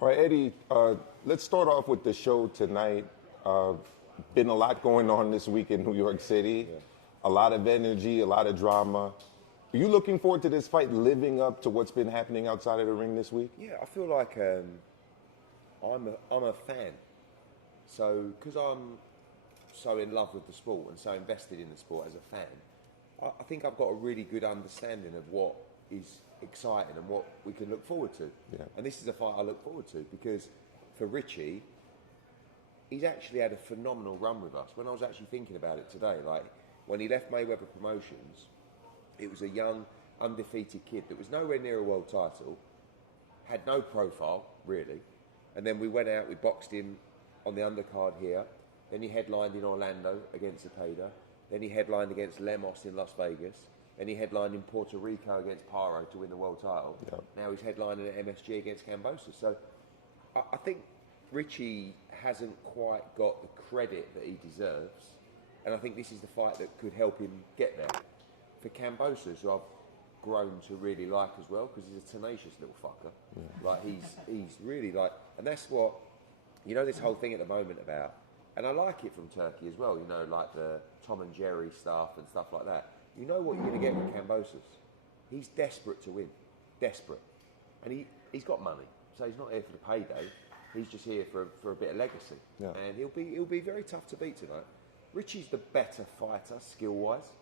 All right, Eddie, let's start off with the show tonight. Been a lot going on this week in New York City. Yeah. A lot of energy, a lot of drama. Are you looking forward to this fight living up to what's been happening outside of the ring this week? Yeah, I feel like I'm a fan. So, because I'm so in love with the sport and so invested in the sport as a fan, I think I've got a really good understanding of what is exciting and what we can look forward to. Yeah. And this is a fight I look forward to because for Richie, he's actually had a phenomenal run with us. When I was actually thinking about it today, like when he left Mayweather Promotions, it was a young, undefeated kid that was nowhere near a world title, had no profile, really. And then we went out, we boxed him on the undercard here. Then he headlined in Orlando against Zepeda. Then he headlined against Lemos in Las Vegas. Then he headlined in Puerto Rico against Paro to win the world title. Yep. Now he's headlining at MSG against Kombosos. So I think Richie hasn't quite got the credit that he deserves. And I think this is the fight that could help him get there. For Kombosos, who I've grown to really like as well, because he's a tenacious little fucker. Yeah. Like he's really like, and that's what, you know, this whole thing at the moment about, and I like it from Turkey as well, you know, like the Tom and Jerry stuff and stuff like that. You know what you're going to get with Kombosos. He's desperate to win, desperate, and he's got money, so he's not here for the payday. He's just here for a bit of legacy, yeah. And he'll be very tough to beat tonight. Richie's the better fighter skill-wise.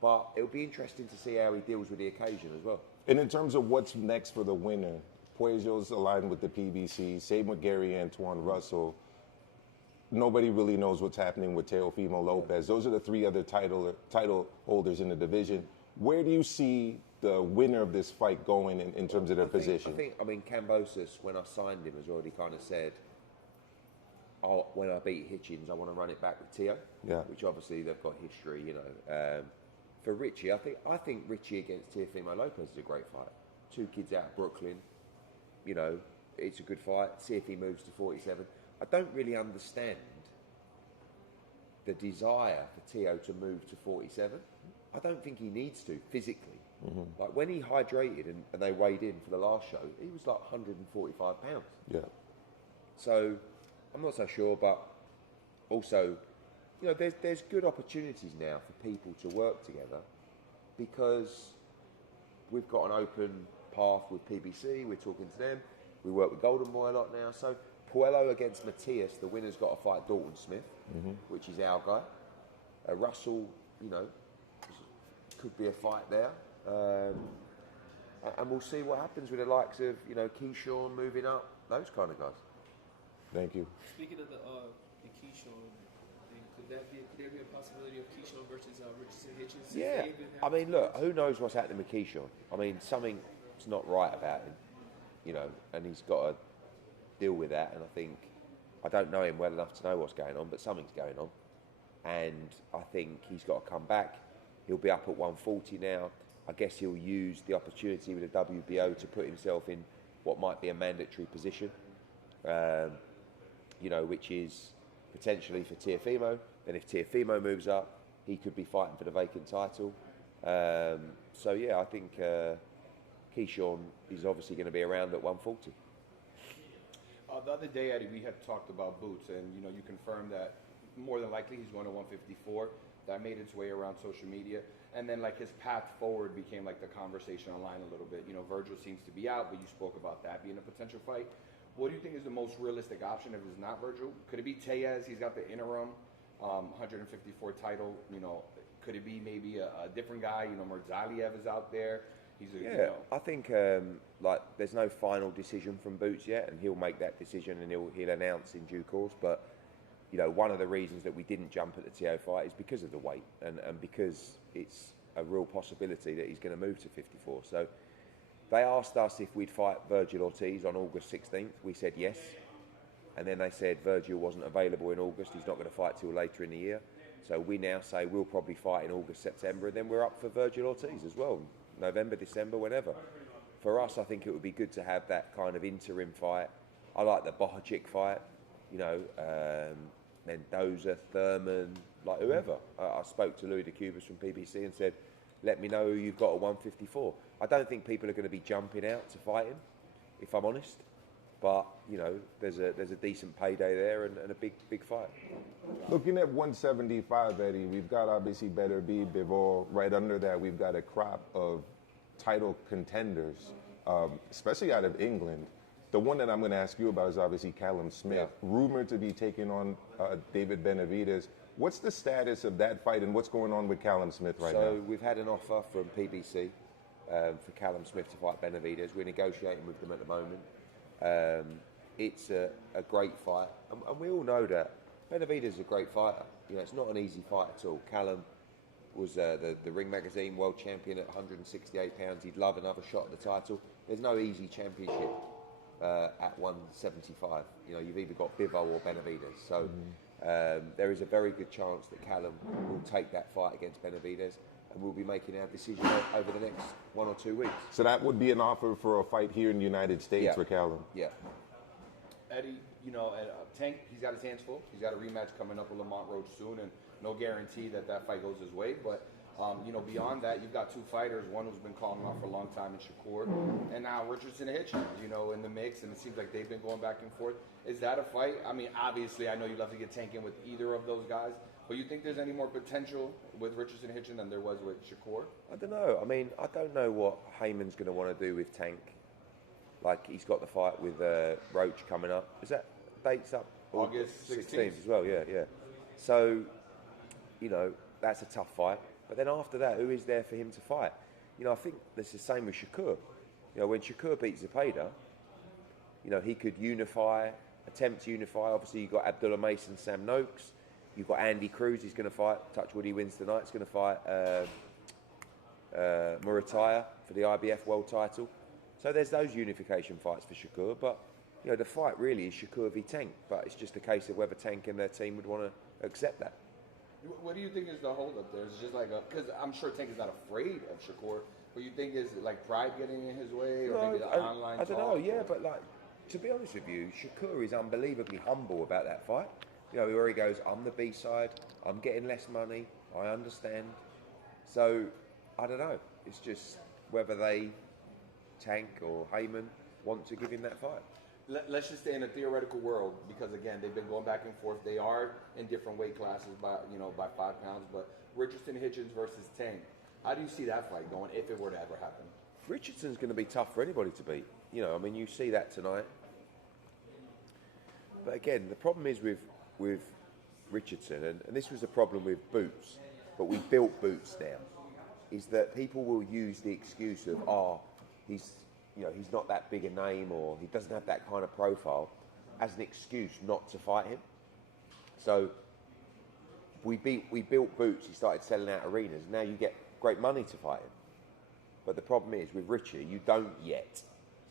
But it'll be interesting to see how he deals with the occasion as well. And in terms of what's next for the winner, Pacquiao's aligned with the PBC, same with Gary Antoine Russell. Nobody really knows what's happening with Teofimo Lopez. Those are the three other title holders in the division. Where do you see the winner of this fight going in terms of their position? I mean, Kombosos, when I signed him, has already kind of said, when I beat Hitchins, I want to run it back with Teo, yeah. Which obviously they've got history, you know. For Richie, I think Richie against Teofimo Lopez is a great fight. Two kids out of Brooklyn, you know, it's a good fight. See if he moves to 47. I don't really understand the desire for Teo to move to 47. I don't think he needs to physically. Mm-hmm. Like when he hydrated and they weighed in for the last show, he was like 145 pounds. Yeah. So I'm not so sure, but also, you know, there's good opportunities now for people to work together because we've got an open path with PBC. We're talking to them. We work with Golden Boy a lot now. So Puello against Matthias, the winner's got to fight Dalton Smith, which is our guy. Russell, you know, could be a fight there. And we'll see what happens with the likes of, you know, Keyshawn moving up, those kind of guys. Thank you. Speaking of the Keyshawn, could there be a possibility of Keyshawn versus Richardson Hitchins? Yeah, I mean, look, who knows what's happening with Keyshawn? I mean, something's not right about him, you know, and he's got to deal with that. And I think, I don't know him well enough to know what's going on, but something's going on. And I think he's got to come back. He'll be up at 140 now. I guess he'll use the opportunity with the WBO to put himself in what might be a mandatory position, you know, which is potentially for Teofimo. Then if Teofimo moves up, he could be fighting for the vacant title. So yeah, I think Keyshawn is obviously going to be around at 140. The other day, Eddie, we had talked about Boots, and you know, you confirmed that more than likely he's going to 154. That made its way around social media, and then like his path forward became like the conversation online a little bit. You know, Virgil seems to be out, but you spoke about that being a potential fight. What do you think is the most realistic option if it's not Virgil? Could it be Tellez? He's got the interim 154 title. You know, could it be maybe a different guy? You know, Murdzaliev is out there. Yeah, you know. I think like there's no final decision from Boots yet, and he'll make that decision and he'll announce in due course. But you know, one of the reasons that we didn't jump at the Teo fight is because of the weight and because it's a real possibility that he's going to move to 54. So they asked us if we'd fight Virgil Ortiz on August 16th. We said yes. And then they said Virgil wasn't available in August. He's not going to fight till later in the year. So we now say we'll probably fight in August, September, and then we're up for Virgil Ortiz as well. November, December, whenever. For us, I think it would be good to have that kind of interim fight. I like the Bohacic fight, you know, Mendoza, Thurman, like whoever. I spoke to Louis de Cubas from PBC and said, let me know who you've got at 154. I don't think people are going to be jumping out to fight him, if I'm honest. But you know, there's a decent payday there and a big fight. Looking at 175, Eddie, we've got obviously Better Be Bivol. Right under that, we've got a crop of title contenders, especially out of England. The one that I'm going to ask you about is obviously Callum Smith, rumored to be taking on David Benavidez. What's the status of that fight and what's going on with Callum Smith right now? So we've had an offer from PBC for Callum Smith to fight Benavidez. We're negotiating with them at the moment. It's a great fight, and we all know that Benavidez is a great fighter. You know, it's not an easy fight at all. Callum was the Ring Magazine world champion at 168 pounds. He'd love another shot at the title. There's no easy championship at 175. You know, you've either got Bivol or Benavidez. So there is a very good chance that Callum will take that fight against Benavidez, and we'll be making our decision over the next 1 or 2 weeks. So that would be an offer for a fight here in the United States for Callum? Yeah. Eddie, you know, Tank, he's got his hands full. He's got a rematch coming up with Lamont Roach soon, and no guarantee that fight goes his way. But, you know, beyond that, you've got two fighters, one who's been calling out for a long time in Shakur, and now Richardson and Hitchins, you know, in the mix, and it seems like they've been going back and forth. Is that a fight? I mean, obviously, I know you'd love to get Tank in with either of those guys, but you think there's any more potential with Richardson and Hitchins than there was with Shakur? I don't know. I mean, I don't know what Heyman's going to want to do with Tank. Like, he's got the fight with Roach coming up. Is that dates up? August 16th as well, yeah. So, you know, that's a tough fight. But then after that, who is there for him to fight? You know, I think that's the same with Shakur. You know, when Shakur beats Zepeda, you know, he could attempt to unify. Obviously, you've got Abdullah Mason, Sam Noakes. You've got Andy Cruz, he's going to fight. Touch wood, he wins tonight. He's going to fight Murataya for the IBF world title. So there's those unification fights for Shakur. But, you know, the fight really is Shakur v Tank. But it's just a case of whether Tank and their team would want to accept that. What do you think is the holdup there? Is it just like because I'm sure Tank is not afraid of Shakur, but you think is it like pride getting in his way, or maybe the online I don't know, talk, yeah, but like, to be honest with you, Shakur is unbelievably humble about that fight. You know, where he goes, I'm the B-side, I'm getting less money, I understand. So, I don't know. It's just whether they, Tank or Heyman, want to give him that fight. Let's just stay in a theoretical world, because again, they've been going back and forth. They are in different weight classes by 5 pounds, but Richardson Hitchins versus Tank. How do you see that fight going if it were to ever happen? Richardson's going to be tough for anybody to beat. You know, I mean, you see that tonight. But again, the problem is with Richardson, and this was a problem with Boots, but we built Boots now, is that people will use the excuse of, he's not that big a name, or he doesn't have that kind of profile, as an excuse not to fight him. So we built Boots, he started selling out arenas, now you get great money to fight him. But the problem is, with Richie, you don't yet.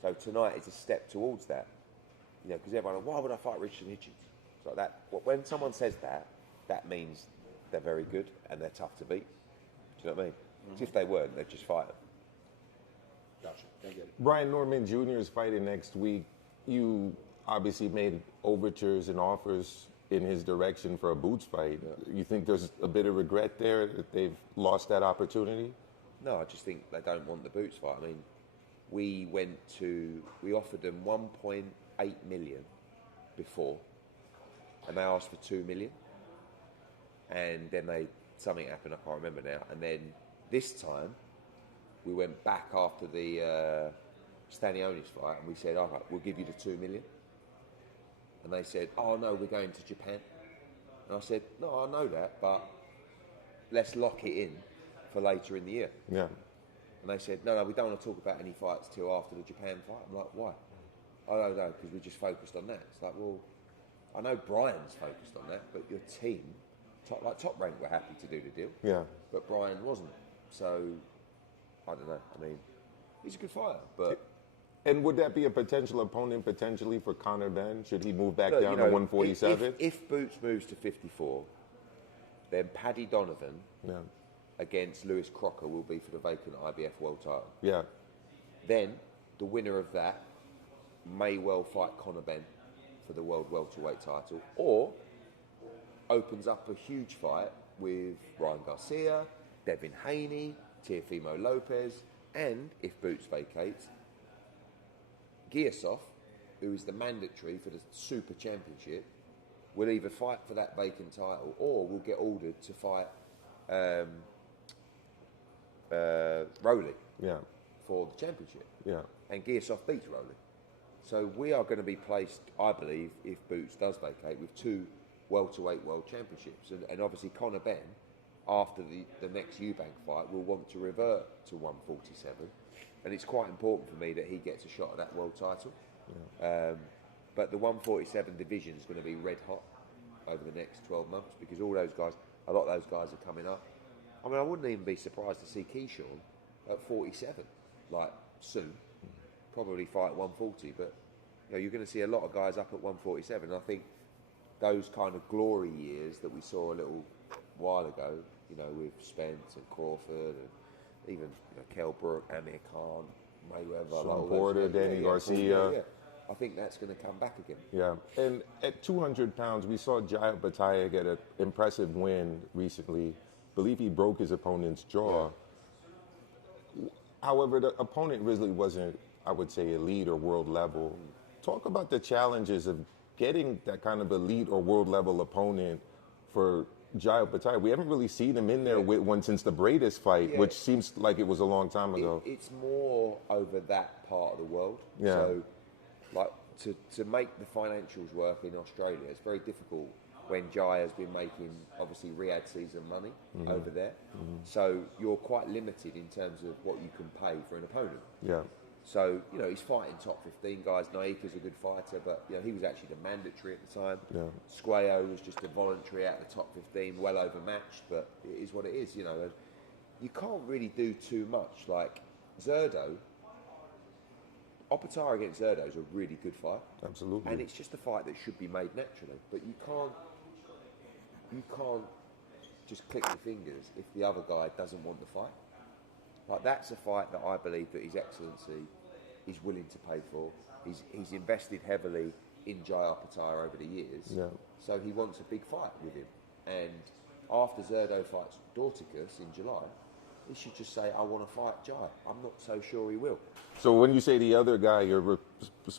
So tonight is a step towards that. You know, because everyone, why would I fight Richard Hitchins? It's like that. When someone says that, that means they're very good and they're tough to beat. Do you know what I mean? Mm-hmm. If they weren't, they'd just fight them. Gotcha. I get it. Brian Norman Jr. is fighting next week. You obviously made overtures and offers in his direction for a Boots fight. You think there's a bit of regret there that they've lost that opportunity? No, I just think they don't want the Boots fight. I mean, we offered them 1.8 million before, and they asked for 2 million. And then something happened, I can't remember now. And then this time, we went back after the Stanionis fight, and we said, all right, we'll give you the 2 million. And they said, oh no, we're going to Japan. And I said, no, I know that, but let's lock it in for later in the year. Yeah. And they said, no, we don't want to talk about any fights till after the Japan fight. I'm like, why? I don't know, because we're just focused on that. It's like, well, I know Brian's focused on that, but your team, Top Rank, were happy to do the deal. Yeah. But Brian wasn't. So, I don't know. I mean, he's a good fighter, but... And would that be a potential opponent potentially for Conor Benn? Should he move back down to 147? If Boots moves to 54, then Paddy Donovan against Lewis Crocker will be for the vacant IBF world title. Yeah. Then the winner of that may well fight Conor Benn for the world welterweight title, or opens up a huge fight with Ryan Garcia, Devin Haney, Teofimo Lopez, and if Boots vacates, Giasov who is the mandatory for the Super Championship, will either fight for that vacant title or will get ordered to fight Rowley for the championship. And Gearsoft beats Rowley. So we are going to be placed, I believe, if Boots does vacate, with 2 welterweight world championships. And obviously Conor Benn, after the next Eubank fight, will want to revert to 147. And it's quite important for me that he gets a shot at that world title. But the 147 division is going to be red hot over the next 12 months because all those guys, a lot of those guys are coming up. I mean, I wouldn't even be surprised to see Keyshawn at 47, like soon. Probably fight 140, but you know, you're going to see a lot of guys up at 147. I think those kind of glory years that we saw a little while ago, you know, with Spence and Crawford and even Kell Brook, Amir Khan, Mayweather, Sean Porter, Danny Garcia. I think that's going to come back again. Yeah, and at 200 pounds, we saw Jai Bataille get an impressive win recently. I believe he broke his opponent's jaw. However, the opponent really wasn't, I would say, elite or world level. Talk about the challenges of getting that kind of elite or world level opponent for Jai Bataille. We haven't really seen him in there with one since the Bradis fight, which seems like it was a long time ago. It's more over that part of the world. So, like, to make the financials work in Australia, it's very difficult when Jai has been making, obviously, Riyadh season money over there. So you're quite limited in terms of what you can pay for an opponent. So, you know, he's fighting top 15 guys. Naika's a good fighter, but, you know, he was actually the mandatory at the time. Squayo was just a voluntary out of the top 15, well overmatched, but it is what it is, you know. And you can't really do too much. Like, Zerdo, Opatara against Zerdo is a really good fight. Absolutely. And it's just a fight that should be made naturally. But you can't just click your fingers if the other guy doesn't want the fight. Like, that's a fight that I believe that His Excellency is willing to pay for. He's invested heavily in Jai Opatara over the years. So he wants a big fight with him. And after Zerdo fights Dorticus in July, he should just say, I want to fight Jai. I'm not so sure he will. So when you say the other guy, you're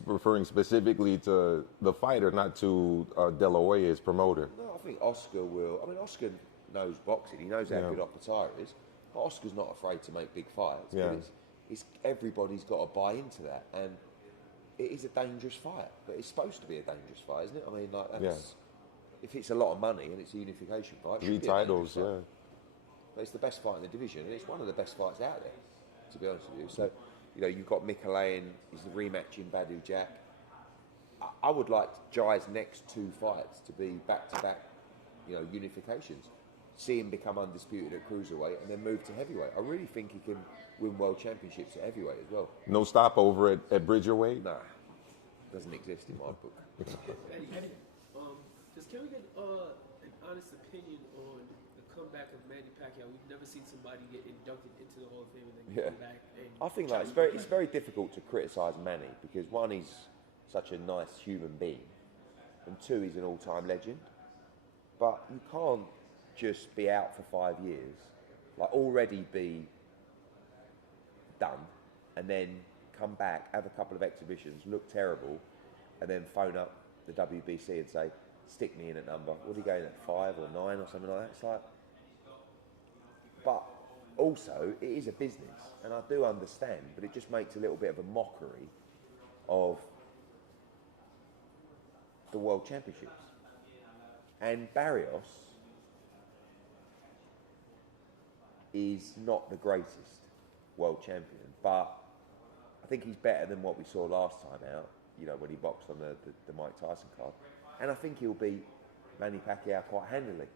referring specifically to the fighter, not to De La Hoya's promoter. No, I think Oscar will. I mean, Oscar knows boxing. He knows how good Opatara is. But Oscar's not afraid to make big fights. But it's everybody's got to buy into that. And it is a dangerous fight. But it's supposed to be a dangerous fight, isn't it? I mean, like, that's, if it's a lot of money and it's a unification fight, 3 titles, But it's the best fight in the division, and it's one of the best fights out there, to be honest with you. So, you know, you've got Michelin, he's the rematch in Badu Jack. I would like Jai's next 2 fights to be back-to-back, you know, unifications. See him become undisputed at cruiserweight and then move to heavyweight. I really think he can win world championships at heavyweight as well. No stopover at Bridgerweight? Nah, doesn't exist in my book. Eddie, just can we get an honest opinion on the comeback of Manny Pacquiao? We've never seen somebody get inducted into the Hall of Fame and then come back. And I think like it's very difficult to criticise Manny because 1, he's such a nice human being, and 2, he's an all-time legend. But you can't just be out for 5 years, like already be done, and then come back, have a couple of exhibitions, look terrible, and then phone up the WBC and say, stick me in at number. What are you going at, 5 or 9 or something like that? It's like, but also it is a business, and I do understand, but it just makes a little bit of a mockery of the World Championships. And Barrios is not the greatest world champion, but I think he's better than what we saw last time out, you know, when he boxed on the Mike Tyson card. And I think he'll beat Manny Pacquiao quite handily.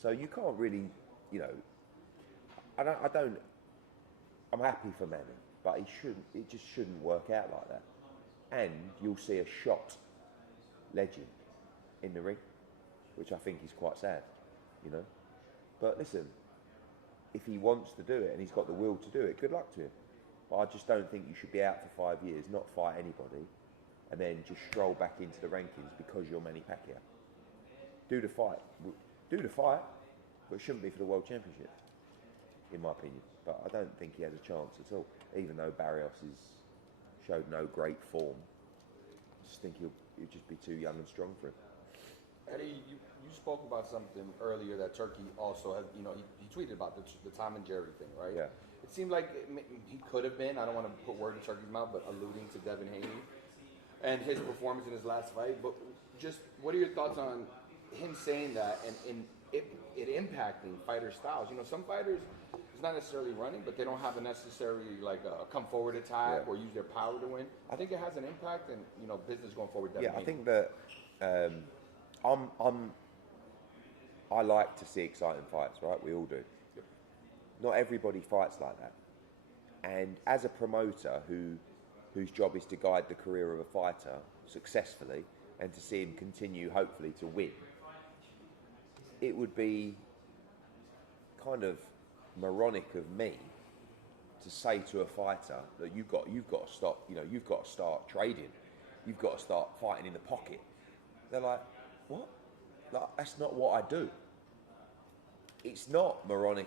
So you can't really, you know, I'm happy for Manny, but it just shouldn't work out like that. And you'll see a shot legend in the ring, which I think is quite sad, you know. But listen, if he wants to do it and he's got the will to do it, good luck to him. But I just don't think you should be out for 5 years, not fight anybody, and then just stroll back into the rankings because you're Manny Pacquiao. Do the fight, but it shouldn't be for the World Championship, in my opinion. But I don't think he has a chance at all, even though Barrios showed no great form. think he'll just be too young and strong for him. Eddie, you spoke about something earlier that Turkey also has, you know, he tweeted about the Tom and Jerry thing, right? Yeah. It seemed like he could have been, I don't want to put word in Turkey's mouth, but alluding to Devin Haney and his performance in his last fight. But just what are your thoughts on him saying that and it impacting fighter styles? You know, some fighters, it's not necessarily running, but they don't have a necessarily like a come forward attack or use their power to win. I think it has an impact and, you know, business going forward. Yeah, I think that I like to see exciting fights, right? We all do. Yep. Not everybody fights like that. And as a promoter whose job is to guide the career of a fighter successfully and to see him continue, hopefully, to win, it would be kind of moronic of me to say to a fighter that you've got to stop, you know, you've got to start trading, you've got to start fighting in the pocket. They're like, what? Like, that's not what I do. It's not moronic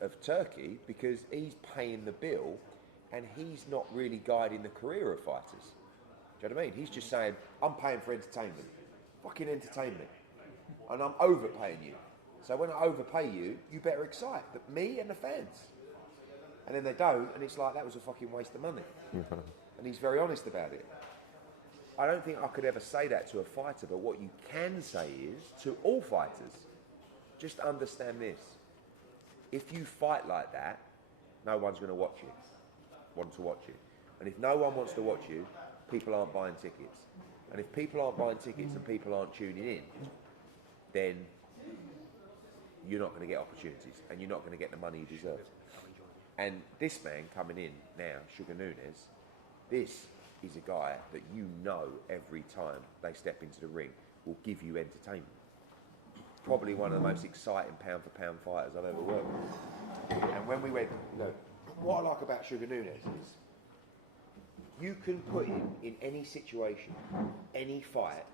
of Turkey because he's paying the bill and he's not really guiding the career of fighters. Do you know what I mean? He's just saying, I'm paying for entertainment. Fucking entertainment. And I'm overpaying you. So when I overpay you, you better excite me and the fans. And then they don't, and it's like, that was a fucking waste of money. And he's very honest about it. I don't think I could ever say that to a fighter, but what you can say is, to all fighters, just understand this. If you fight like that, no one's going to want to watch you. And if no one wants to watch you, people aren't buying tickets. And if people aren't buying tickets and people aren't tuning in, then you're not going to get opportunities and you're not going to get the money you deserve. And this man coming in now, Sugar Nunes, this is a guy that you know every time they step into the ring will give you entertainment. Probably one of the most exciting pound for pound fighters I've ever worked with. And when we went, you know, what I like about Sugar Nunes is you can put him in any situation, any fight,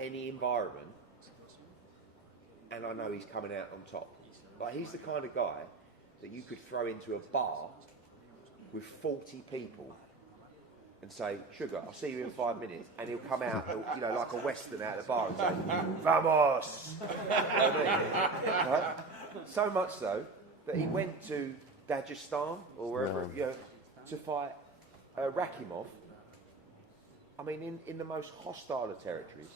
any environment, and I know he's coming out on top. Like, he's the kind of guy that you could throw into a bar with 40 people and say, Sugar, I'll see you in 5 minutes, and he'll come out, you know, like a Western out of the bar and say, Vamos! You know what I mean? Right? So much so that he went to Dagestan or wherever, you know, to fight Rakimov. I mean, in the most hostile of territories.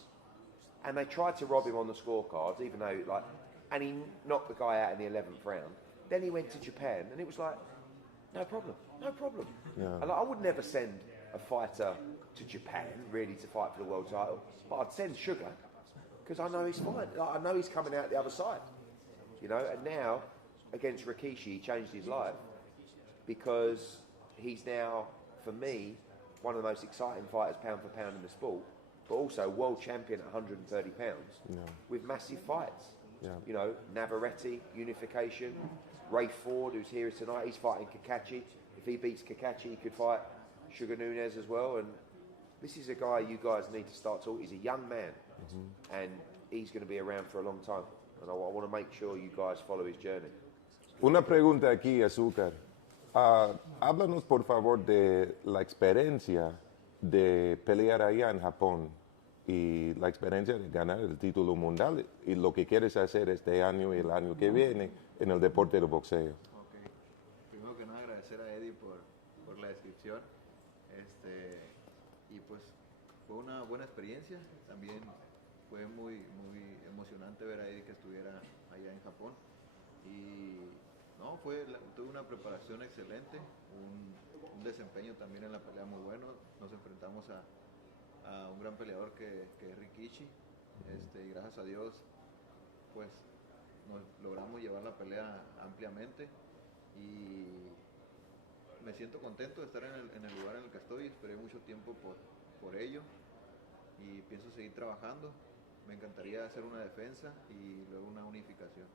And they tried to rob him on the scorecards, even though, like, and he knocked the guy out in the 11th round. Then he went to Japan, and it was like, no problem. Yeah. And I would never send a fighter to Japan, really, to fight for the world title. But I'd send Sugar, because I know he's fine. Like, I know he's coming out the other side. You know, and now, against Rikishi, he changed his life, because he's now, for me, one of the most exciting fighters pound for pound in the sport, but also world champion at 130 pounds with massive fights. Yeah. You know, Navarrete, unification. Ray Ford, who's here tonight, he's fighting Kakachi. If he beats Kakachi, he could fight Sugar Nunes as well. And this is a guy you guys need to start talking. He's a young man, and he's going to be around for a long time. And I want to make sure you guys follow his journey. Una pregunta aquí, Azúcar. Háblanos, por favor, de la experiencia de pelear allá en Japón y la experiencia de ganar el título mundial y lo que quieres hacer este año y el año que viene en el deporte del boxeo. Okay. Primero que nada, agradecer a Eddie por la descripción. Y pues fue una buena experiencia. También fue muy emocionante ver a Eddie que estuviera allá en Japón. Y no, tuve una preparación excelente, un desempeño también en la pelea muy bueno. Nos enfrentamos a un gran peleador que es Rikishi, y gracias a Dios pues nos logramos llevar la pelea ampliamente y me siento contento de estar en el lugar en el que estoy. Esperé mucho tiempo por ello y pienso seguir trabajando. Me encantaría hacer una defensa y luego una unificación.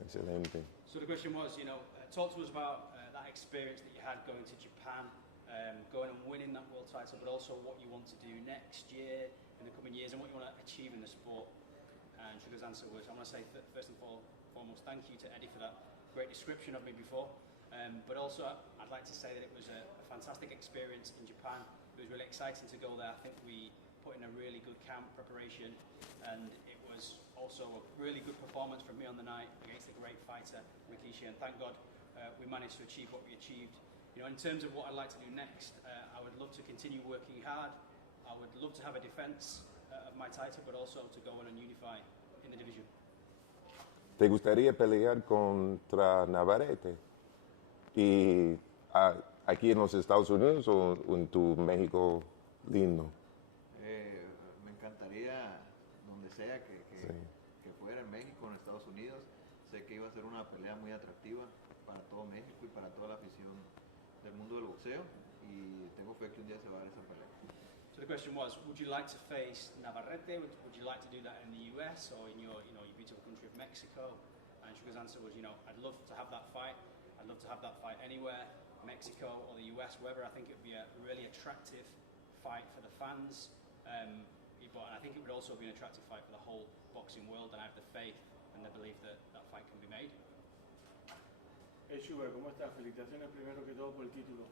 Excelente. So the question was, talk to us about that experience that you had going to Japan, going and winning that world title, but also what you want to do next year, in the coming years, and what you want to achieve in the sport. And Sugar's answer was, I want to say first and foremost, thank you to Eddie for that great description of me before. But also, I'd like to say that it was a fantastic experience in Japan. It was really exciting to go there. I think we put in a really good camp preparation, and it was also a really good performance from me on the night against a great fighter, Rikishi, and thank God we managed to achieve what we achieved. You know, in terms of what I'd like to do next, I would love to continue working hard. I would love to have a defense of my title, but also to go on and unify in the division. ¿Te gustaría pelear contra Navarrete? ¿Y aquí en los Estados Unidos o en tu México lindo? Me encantaría, donde sea que fuera, en México, en Estados Unidos. Sé que iba a ser una pelea muy atractiva para todo México y para toda la afición del mundo del boxeo. Y tengo fe que un día se va a dar esa pelea. So the question was, would you like to face Navarrete? Would you like to do that in the US or in your beautiful country of Mexico? And Sugar's answer was, I'd love to have that fight. I'd love to have that fight anywhere, Mexico or the US, wherever. I think it would be a really attractive fight for the fans. But I think it would also be an attractive fight for the whole boxing world, and I have the faith and the belief that that fight can be made. Hey Sugar, ¿cómo estás? Felicitaciones primero que todo por el título.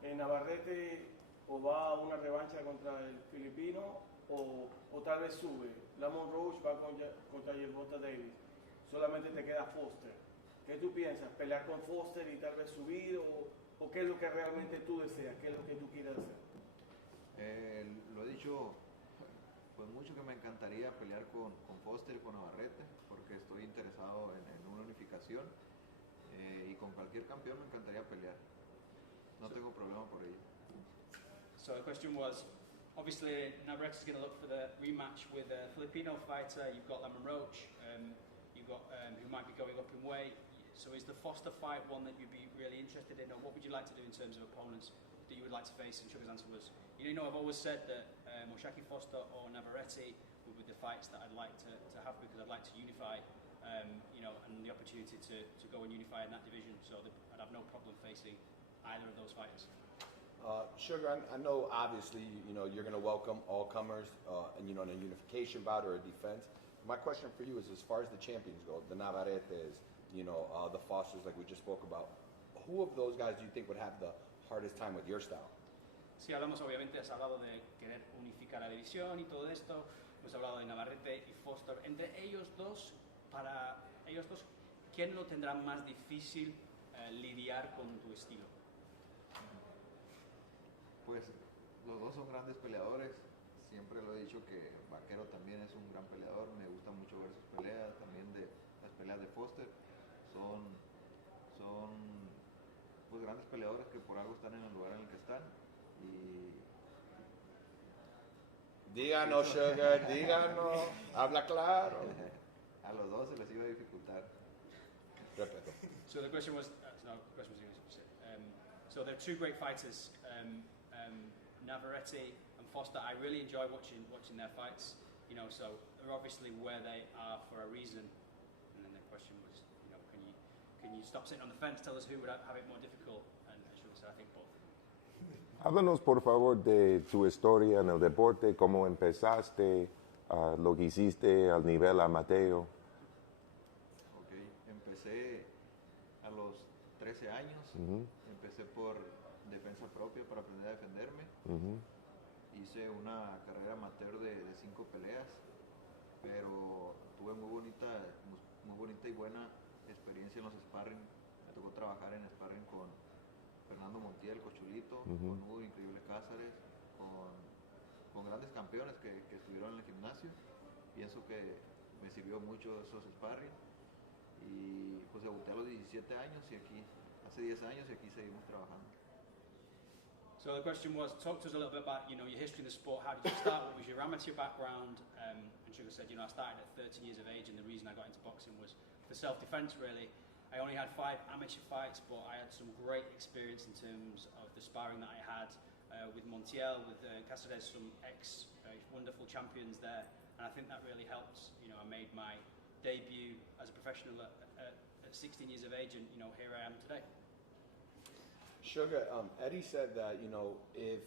Navarrete o va a una revancha contra el filipino o tal vez sube. Lamont Roach va contra Yerbota Davis. Solamente te queda Foster. ¿Qué tú piensas? ¿Pelear con Foster y tal vez subir o qué es lo que realmente tú deseas? ¿Qué es lo que tú quieres hacer? Lo he dicho pues mucho que me encantaría pelear con Foster y con Navarrete porque estoy interesado en una unificación y con cualquier campeón me encantaría pelear. No tengo problema por ello. So the question was, obviously Navarrete is going to look for the rematch with a Filipino fighter. You've got Lamont Roach, you've got who might be going up in weight. So is the Foster fight one that you'd be really interested in, or what would you like to do in terms of opponents that you would like to face? And Sugar's answer was, I've always said that Oshaki Foster or Navarrete would be the fights that I'd like to have because I'd like to unify, and the opportunity to go and unify in that division. So I'd have no problem facing either of those fighters. Sugar, I know obviously you're going to welcome all comers, and in a unification bout or a defense. My question for you is, as far as the champions go, the Navarretes, the Fosters, like we just spoke about, who of those guys do you think would have the hardest time with your style? Sí, hablamos obviamente, has hablado de querer unificar la división y todo esto. Hemos hablado de Navarrete y Foster. Entre ellos dos, ¿quién lo tendrá más difícil lidiar con tu estilo? Pues los dos son grandes peleadores. Siempre lo he dicho que Vaquero también es un gran peleador. Me gusta mucho ver sus peleas, también de las peleas de Foster. Son pues grandes peleadores que por algo están en el lugar en el que están. Y díganos, Sugar, díganos, habla claro. A los dos se les iba a dificultar. Respeto. So the question was, so they're two great fighters, Navarrete and Foster. I really enjoy watching their fights, so they're obviously where they are for a reason. And then the question was, can you stop sitting on the fence, tell us who would have it more difficult? And Sugar said, I think both. Háblanos por favor de tu historia en el deporte, cómo empezaste, lo que hiciste al nivel amateur. Ok, empecé a los 13 años, empecé por defensa propia para aprender a defenderme. Hice una carrera amateur de 5 peleas, pero tuve muy bonita y buena experiencia en los sparring. Me tocó trabajar en sparring con Fernando Montiel, Cochulito, con Hugo Increíble Cázares, con grandes campeones que estuvieron en el gimnasio. Pienso que me sirvió mucho esos sparring y pues debuté a los 17 años y aquí, hace 10 años y aquí seguimos trabajando. So the question was, talk to us a little bit about your history in the sport. How did you start? What was your amateur background? And Sugar said, I started at 13 years of age, and the reason I got into boxing was for self-defense, really. I only had 5 amateur fights, but I had some great experience in terms of the sparring that I had with Montiel, with Cáceres, some wonderful champions there, and I think that really helped. I made my debut as a professional at 16 years of age, and here I am today. Sugar, Eddie said that, if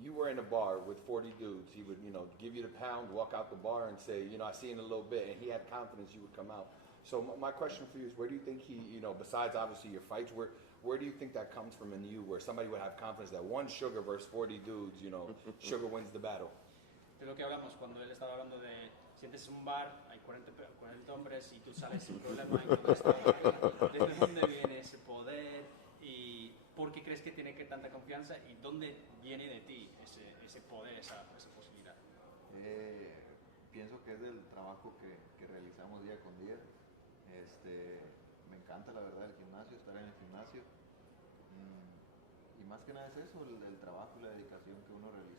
you were in a bar with 40 dudes, he would, give you the pound, walk out the bar and say, I see you in a little bit, and he had confidence you would come out. So my question for you is, where do you think he, besides obviously your fights, where do you think that comes from in you, where somebody would have confidence that one Sugar versus 40 dudes, Sugar wins the battle? de lo que hablamos cuando él estaba hablando de sientes un bar, hay 40 hombres y tú sales sin problema. ¿Desde dónde viene ese poder y por qué crees que tiene que tanta confianza y dónde viene de ti ese poder, esa posibilidad? Pienso que es del trabajo que realizamos día con día. Me encanta la verdad el gimnasio, estar en el gimnasio. Y más que nada es eso, el trabajo y la dedicación que uno realiza.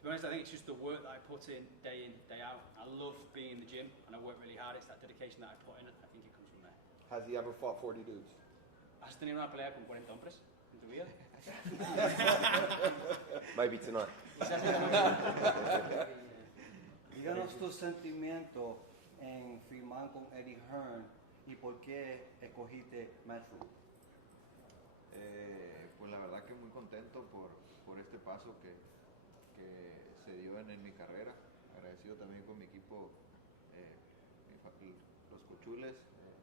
To be honest, I think it's just the work that I put in, day out. I love being in the gym and I work really hard. It's that dedication that I put in. I think it comes from there. Has he ever fought 40 dudes? ¿Has tenido una pelea con 40 hombres en tu vida? Maybe tonight. Díganos tu sentimiento en firmar con Eddie Hearn y por qué escogiste Matchroom. Pues la verdad que muy contento por este paso que se dio en mi carrera. Agradecido también con mi equipo, los Cochules,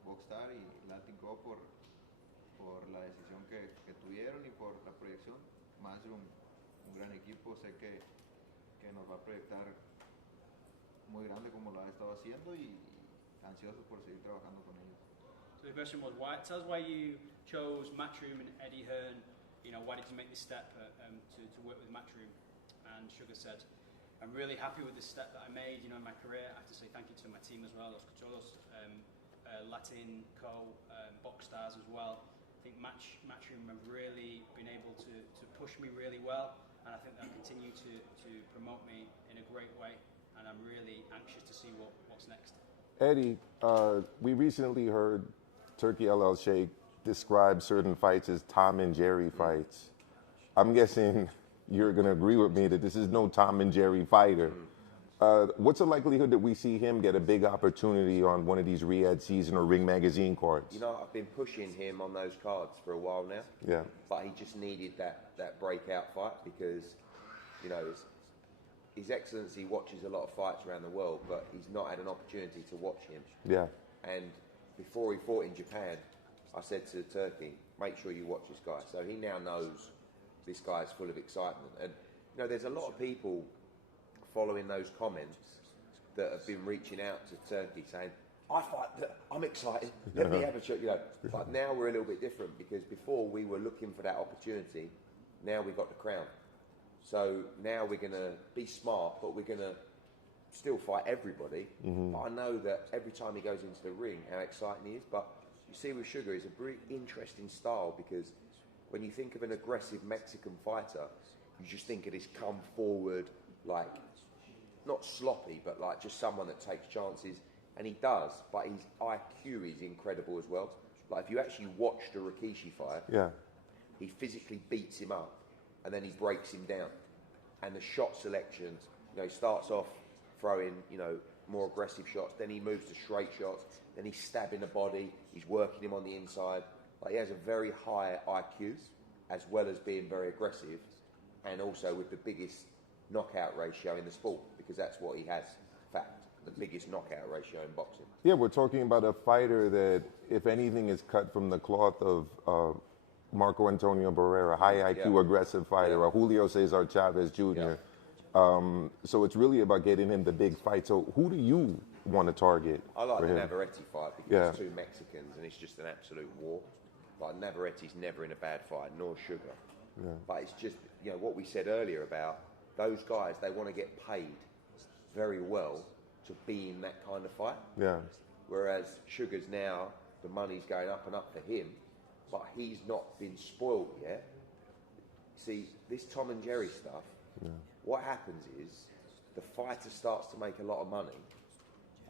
Boxstar y Latin Co por la decisión que tuvieron y por la proyección. Maestro, un gran equipo, sé que nos va a proyectar muy grande como lo ha estado haciendo y ansiosos por seguir trabajando con ellos. So the question was, tell us why you chose Matchroom and Eddie Hearn. You know, why did you make this step to work with Matchroom? And Sugar said, I'm really happy with the step that I made, you know, in my career. I have to say thank you to my team as well, Los Cocholos, Latin Co, Box Stars as well. I think Matchroom have really been able to push me really well, and I think they'll continue to promote me in a great way, and I'm really anxious to see what's next. Eddie, we recently heard Turkey LL Sheikh describe certain fights as Tom and Jerry fights. I'm guessing you're going to agree with me that this is no Tom and Jerry fighter. What's the likelihood that we see him get a big opportunity on one of these Riyadh Season or Ring Magazine cards? You know, I've been pushing him on those cards for a while now. Yeah. But he just needed that breakout fight because, you know, His Excellency watches a lot of fights around the world, but he's not had an opportunity to watch him. Yeah. And before he fought in Japan, I said to Turkey, make sure you watch this guy. So he now knows this guy is full of excitement. And, you know, there's a lot of people following those comments that have been reaching out to Turkey saying, I'm excited, let me have a chat, you know. But now we're a little bit different because before we were looking for that opportunity, now we got the crown. So now we're going to be smart, but we're going to still fight everybody. But I know that every time he goes into the ring, how exciting he is. But you see with Sugar, he's a very interesting style because when you think of an aggressive Mexican fighter, you just think of this come forward, like, not sloppy, but like just someone that takes chances. And he does, but his IQ is incredible as well. Like if you actually watch the Rikishi fight, he physically beats him up and then he breaks him down. And the shot selections, you know, he starts off throwing, you know, more aggressive shots, then he moves to straight shots, then he's stabbing the body, he's working him on the inside. Like he has a very high IQ as well as being very aggressive and also with the biggest knockout ratio in the sport because that's what he has, fact. The biggest knockout ratio in boxing. Yeah, we're talking about a fighter that, if anything, is cut from the cloth of Marco Antonio Barrera, high IQ, aggressive fighter, or Julio Cesar Chavez Jr. So it's really about getting him the big fight. So who do you want to target? I like the Navarrete fight because it's two Mexicans and it's just an absolute war. Like Navarrete's never in a bad fight, nor Sugar. But it's just, you know, what we said earlier about those guys, they want to get paid very well to be in that kind of fight. Whereas Sugar's now, the money's going up and up for him, but he's not been spoiled yet. See, this Tom and Jerry stuff, what happens is the fighter starts to make a lot of money,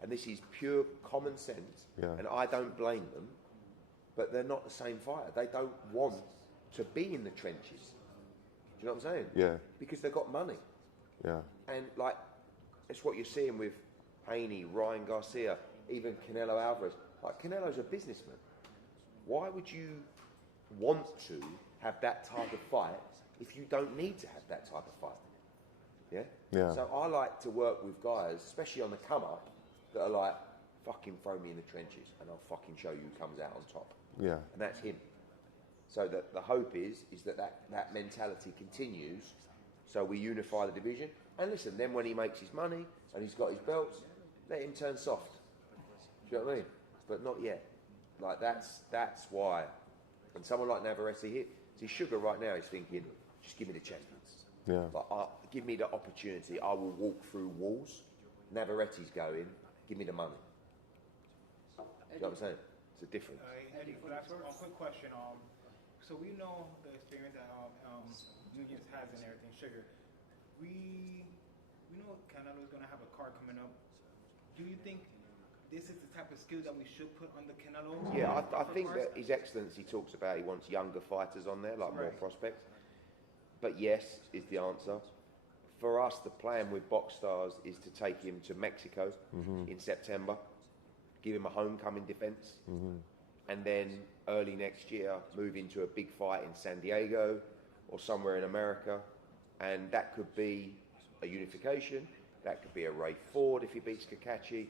and this is pure common sense, and I don't blame them, but they're not the same fighter. They don't want to be in the trenches. Do you know what I'm saying? Because they've got money. And like, it's what you're seeing with Haney, Ryan Garcia, even Canelo Alvarez. Like, Canelo's a businessman. Why would you want to have that type of fight if you don't need to have that type of fight? So I like to work with guys, especially on the come up, that are like, fucking throw me in the trenches and I'll fucking show you who comes out on top. And that's him. So the hope is that mentality continues, so we unify the division. And listen, then when he makes his money and he's got his belts, let him turn soft. Do you know what I mean? But not yet. Like that's why. And someone like Navarrete, see Sugar right now is thinking, just give me the chance. Yeah. Like, give me the opportunity. I will walk through walls. Navarrete's going, give me the money. Do you know what I'm saying? It's a difference. Eddie, last one quick question. So we know the experience that Nunez has and everything, Sugar. We know Canelo is going to have a card coming up. Do you think this is the type of skill that we should put on the Canelo? Yeah, I think that His Excellency talks about he wants younger fighters on there, like more prospects. But yes is the answer. For us, the plan with Box Stars is to take him to Mexico in September, give him a homecoming defence, and then early next year move into a big fight in San Diego or somewhere in America. And that could be a unification, that could be a Ray Ford if he beats Kakachi.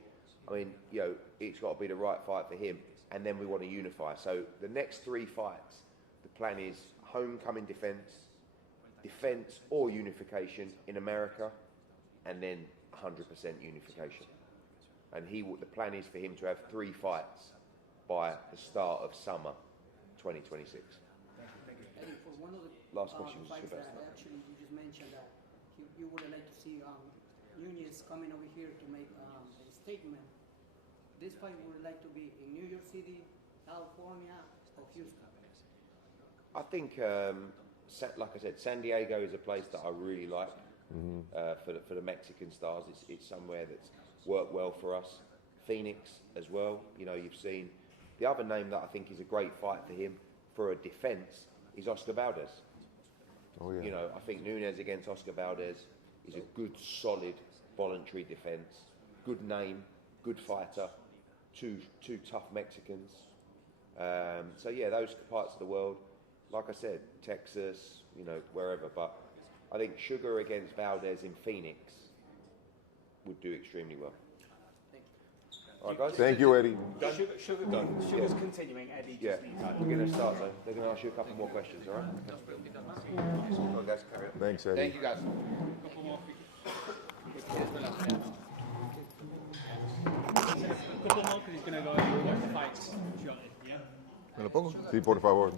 I mean, you know, it's got to be the right fight for him. And then we want to unify. So the next 3 fights, the plan is homecoming defence or unification in America, and then 100% unification. And the plan is for him to have 3 fights by the start of summer 2026. Eddie, for one of the Last question was fights Sebastian. that actually you just mentioned that you would like to see Nunez coming over here to make a statement. This fight would like to be in New York City, California, or Houston? I think, like I said, San Diego is a place that I really like for the Mexican stars. It's somewhere that's worked well for us. Phoenix as well. You know, you've seen the other name that I think is a great fight for him for a defence is Oscar Valdez. Oh yeah. You know, I think Nunez against Oscar Valdez is a good, solid, voluntary defence. Good name, good fighter. Two tough Mexicans. So yeah, those parts of the world. Like I said, Texas, you know, wherever. But I think Sugar against Valdez in Phoenix would do extremely well. All right, guys. Thank you, Eddie. Sugar done. Sugar's continuing. Eddie just needs to. We're going to start though. They're going to ask you a couple more questions, all right? Thanks, Eddie. Thank you, guys. Couple more because he's going to go watch the fights. Yeah. Sí, por favor.